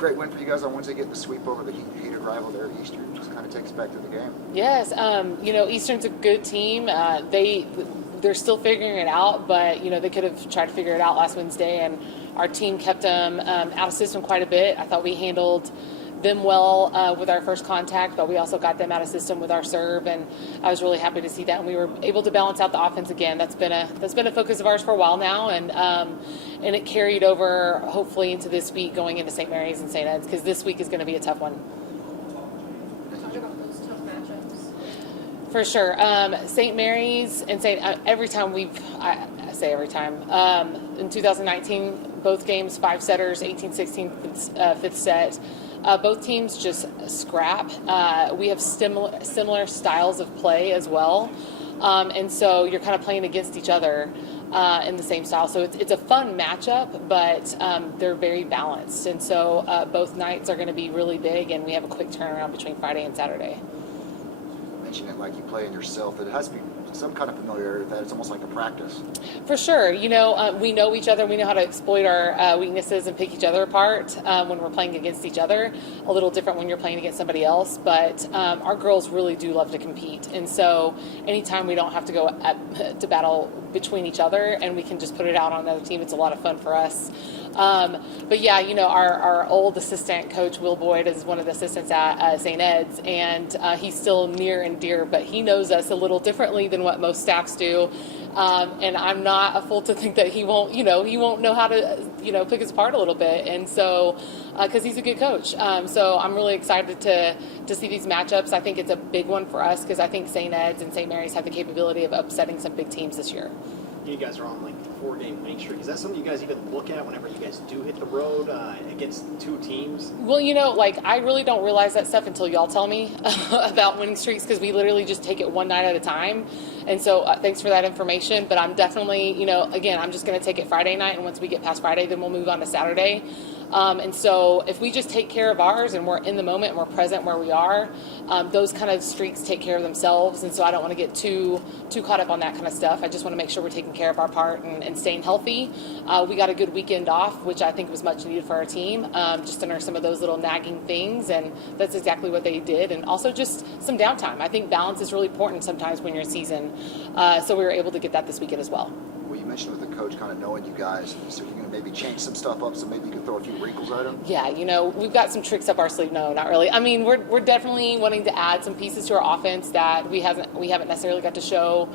Great win for you guys on Wednesday, getting the sweep over the hated rival there, Eastern. Just kind of takes back to the game. Yes, Eastern's a good team. They're still figuring it out, but they could have tried to figure it out last Wednesday, and our team kept them out of system quite a bit. I thought we handled them well with our first contact, but we also got them out of system with our serve, and I was really happy to see that. And we were able to balance out the offense again. That's been a focus of ours for a while now, and it carried over hopefully into this week going into St. Mary's and St. Ed's, because this week is going to be a tough one. Talk about those tough matchups. For sure. St. Mary's and every time in 2019, both games 5-setters, 18-16 fifth set. Both teams just scrap. We have similar styles of play as well, and so you're kind of playing against each other in the same style. So it's a fun matchup, but they're very balanced, and so both nights are going to be really big, and we have a quick turnaround between Friday and Saturday. You mentioned it like you play in yourself, that it has to be some kind of familiarity with that. It's almost like a practice. For sure. We know each other. We know how to exploit our weaknesses and pick each other apart when we're playing against each other. A little different when you're playing against somebody else. But our girls really do love to compete. And so anytime we don't have to go to battle between each other and we can just put it out on another team, it's a lot of fun for us. But yeah, our old assistant coach, Will Boyd, is one of the assistants at St. Ed's, and he's still near and dear, but he knows us a little differently than what most staffs do. And I'm not a fool to think that he won't know how to, pick us apart a little bit. And so, because he's a good coach. So I'm really excited to see these matchups. I think it's a big one for us because I think St. Ed's and St. Mary's have the capability of upsetting some big teams this year. You guys are on like the 4-game winning streak. Is that something you guys even look at whenever you guys do hit the road against two teams? Well, I really don't realize that stuff until y'all tell me about winning streaks, because we literally just take it one night at a time. And so thanks for that information. But I'm definitely, again, I'm just going to take it Friday night. And once we get past Friday, then we'll move on to Saturday. And so if we just take care of ours and we're in the moment and we're present where we are, those kind of streaks take care of themselves. And so I don't want to get too caught up on that kind of stuff. I just want to make sure we're taking care of our part and staying healthy. We got a good weekend off, which I think was much needed for our team, just under some of those little nagging things. And that's exactly what they did. And also just some downtime. I think balance is really important sometimes when you're in season. So we were able to get that this weekend as well. Well, you mentioned with the coach kind of knowing you guys, so you're going to maybe change some stuff up, so maybe you can throw a few wrinkles at him? Yeah, we've got some tricks up our sleeve. No, not really. I mean, we're definitely wanting to add some pieces to our offense that we haven't necessarily got to show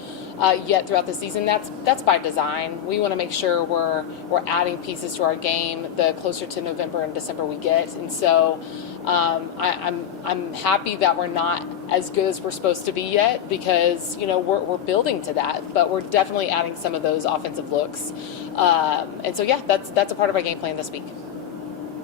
yet throughout the season. That's by design. We want to make sure we're adding pieces to our game the closer to November and December we get. And so I'm happy that we're not as good as we're supposed to be yet, because we're building to that, but we're definitely adding some of those offensive looks. And so yeah, that's a part of our game plan this week.